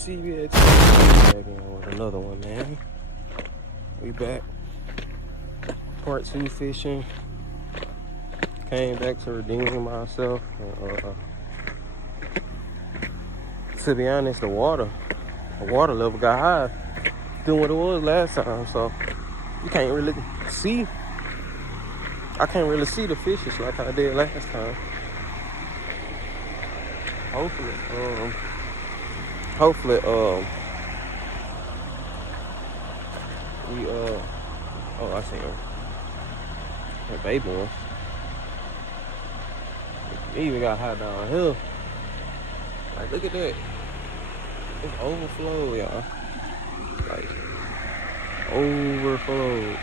CBX back in with another one, man. We back. Part 2 fishing. Came back to redeem myself. To be honest, the water level got high than what it was last time, so you can't really see. I can't really see the fishes like I did last time. Hopefully, we oh, I see him. That baby one. It even got high down here. Like, look at that. It's overflow, y'all. Like, overflow.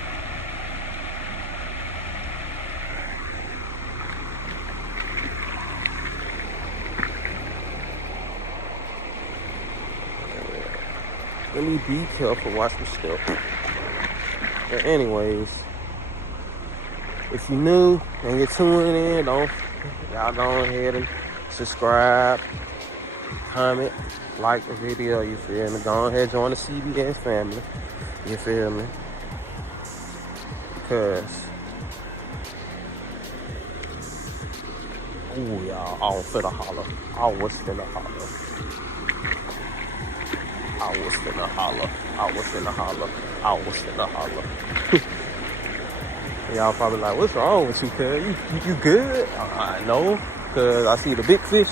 Let me be careful, watch my step. But anyways, if you're new and you're tuning in, y'all go ahead and subscribe, comment, like the video, you feel me? Go ahead and join the CBS family, you feel me? Because, ooh, y'all, I was finna holler. Y'all probably like, what's wrong with you, cuz? You good? I know, cuz I see the big fish,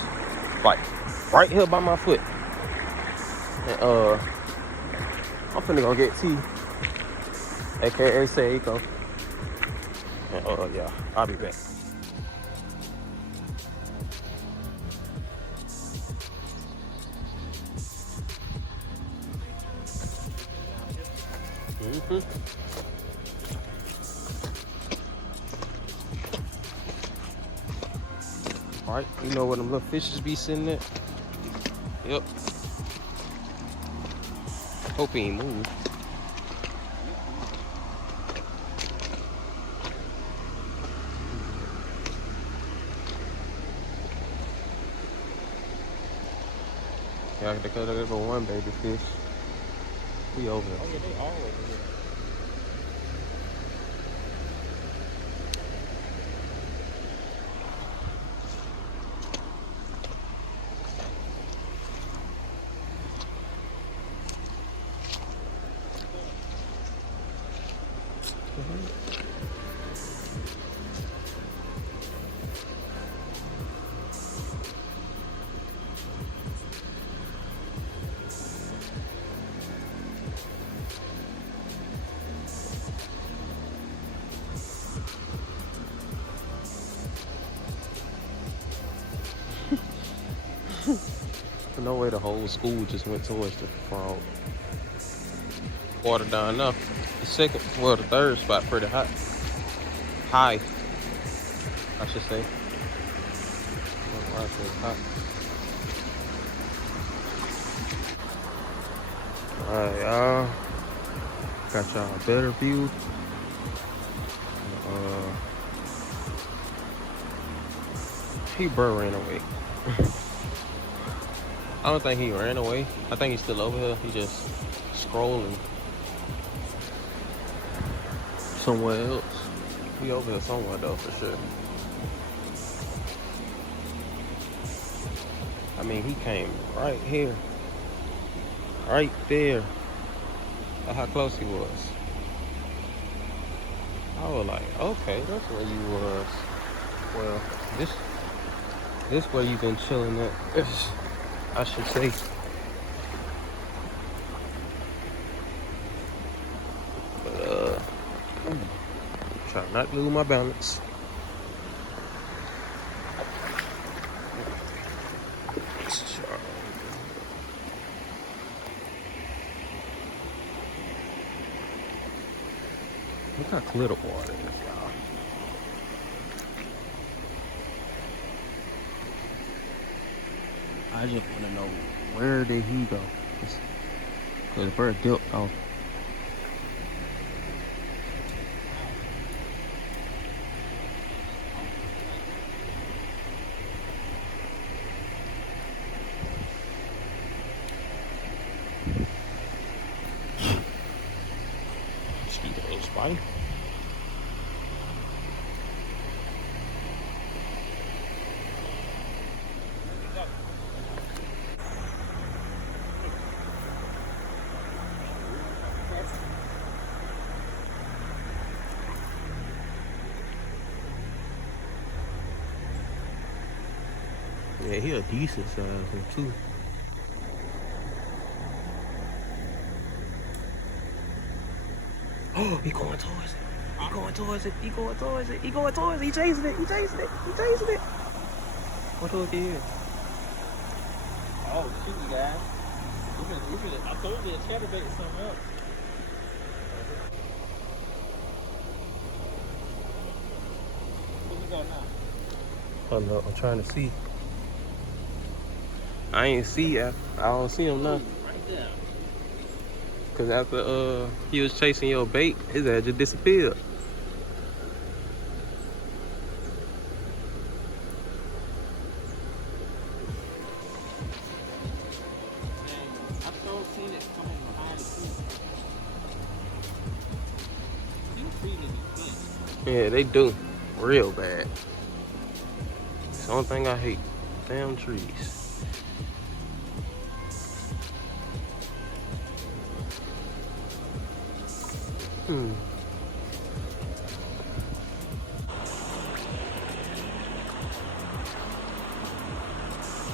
like, right here by my foot. And, I'm finna go get T, aka Seiko. And, yeah, I'll be back. Alright, you know where them little fishes be sitting at? Yep. Hope he ain't moved. Yeah, because there's one baby fish. We over there. Oh yeah, they all over here. No way the whole school just went towards the frog. Water down now. The third spot pretty hot. High, I should say. Hot. Alright, y'all. Got y'all a better view. He ran away. I don't think he ran away. I think he's still over here. He just scrolling somewhere else. He over here somewhere though, for sure. I mean, he came right here. Right there. That's how close he was. I was like, okay, that's where you was. Well, this where you been chilling at, I should say. But try not to lose my balance. Look how clear the water is, y'all. I just want to know, where did he go? Because the bird dipped off. fine. Yeah, he a decent size one too. Oh, he going towards it. He going towards it. He going towards it. He going towards it. He chasing it. He chasing it. He chasing it. What the fuck is? Oh, shoot, you guys. I told you to chatterbait or something else. Where we go now? Oh no, I'm trying to see. I ain't see. I don't see him now. Right there. Cause after he was chasing your bait, his ass just disappeared. I sure seen it coming behind the tree. These trees need to be fixed. Yeah, they do. Real bad. It's the only thing I hate. Damn trees.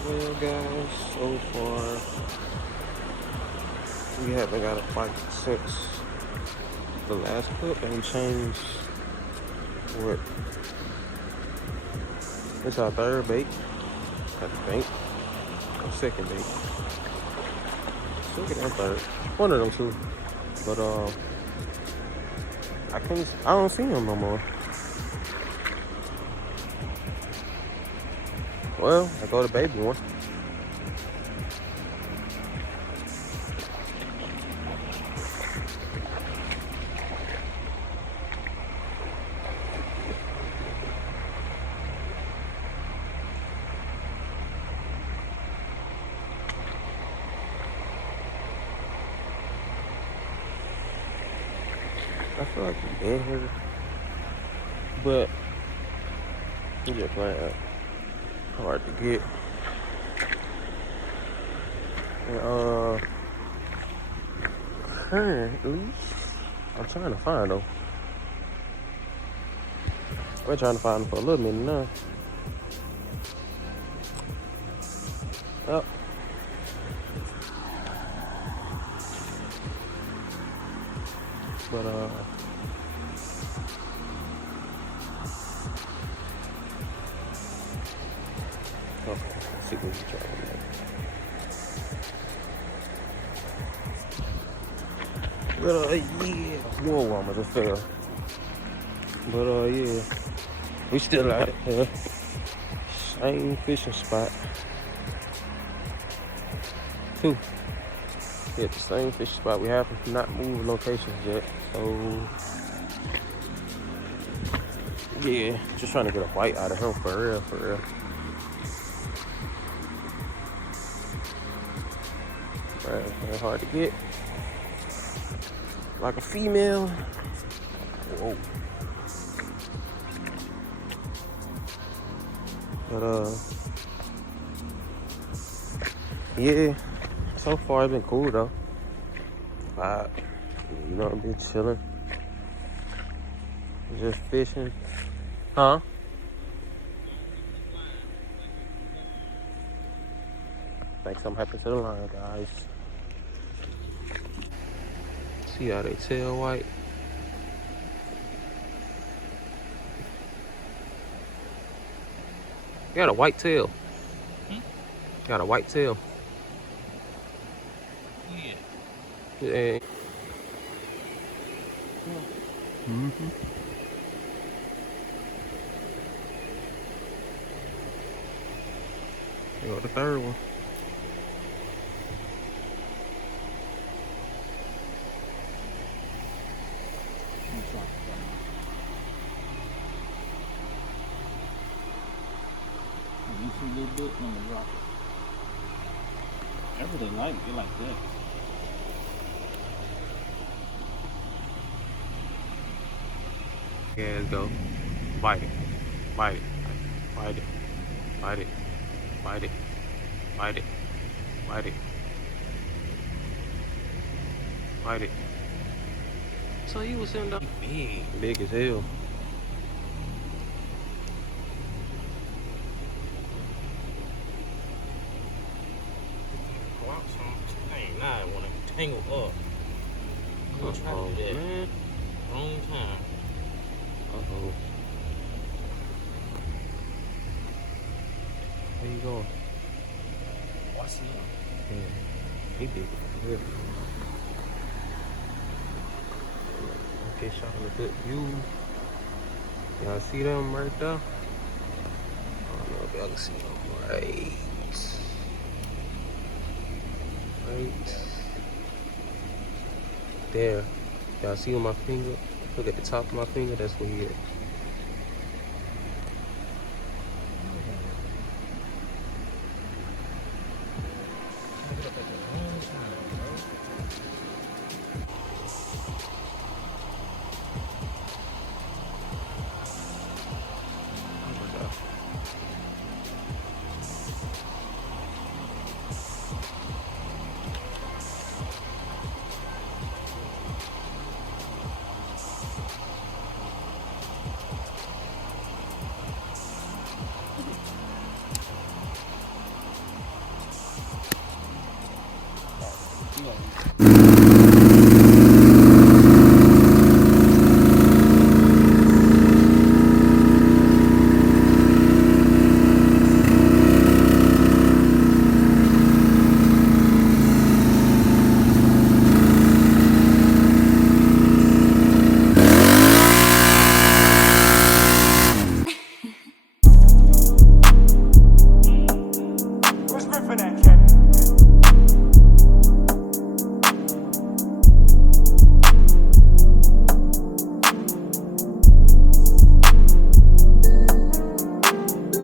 Well, guys, so far we haven't got a fight since the last clip, and we changed what? It's our third bait, I think, or second bait. Second or third, one of them two. But I don't see him no more. Well, I go to baby one. I feel like he's in here, but he's just playing hard to get. And currently, I'm trying to find him. We're trying to find him for a little minute now. Oh. But okay, let's see what he's trying to make. But yeah, whoa, I just fell. But yeah, we still out here. Same fishing spot. Two. Yeah, the same fishing spot. We have not moved locations yet, so yeah, just trying to get a bite out of him for real, for real. Right, very hard to get. Like a female. Whoa. But yeah, so far it's been cool though. You know, I've been chilling, just fishing. Huh? Think something happened to the line, guys. See how they tail white? Got a white tail. Got a white tail. Yeah. Yeah. Mm-hmm. There go the third one. You see a little bit on the drop. That's what they like. They like that. Yeah, let's go. Bite it. Bite it. Bite it. Bite it. Bite it. Bite it. Bite it. Bite it. So you was sitting down. Big. Big as hell. Nah, I want to tangle up. I'm gonna try to do that. Man. Wrong time. Uh-oh. Where you going? What's him? Yeah. He big. Good. Okay, shot on a good view. Y'all see them right there? I don't know if y'all can see them. Right. Right there. Y'all see on my finger? Look at the top of my finger, that's where he is. You know.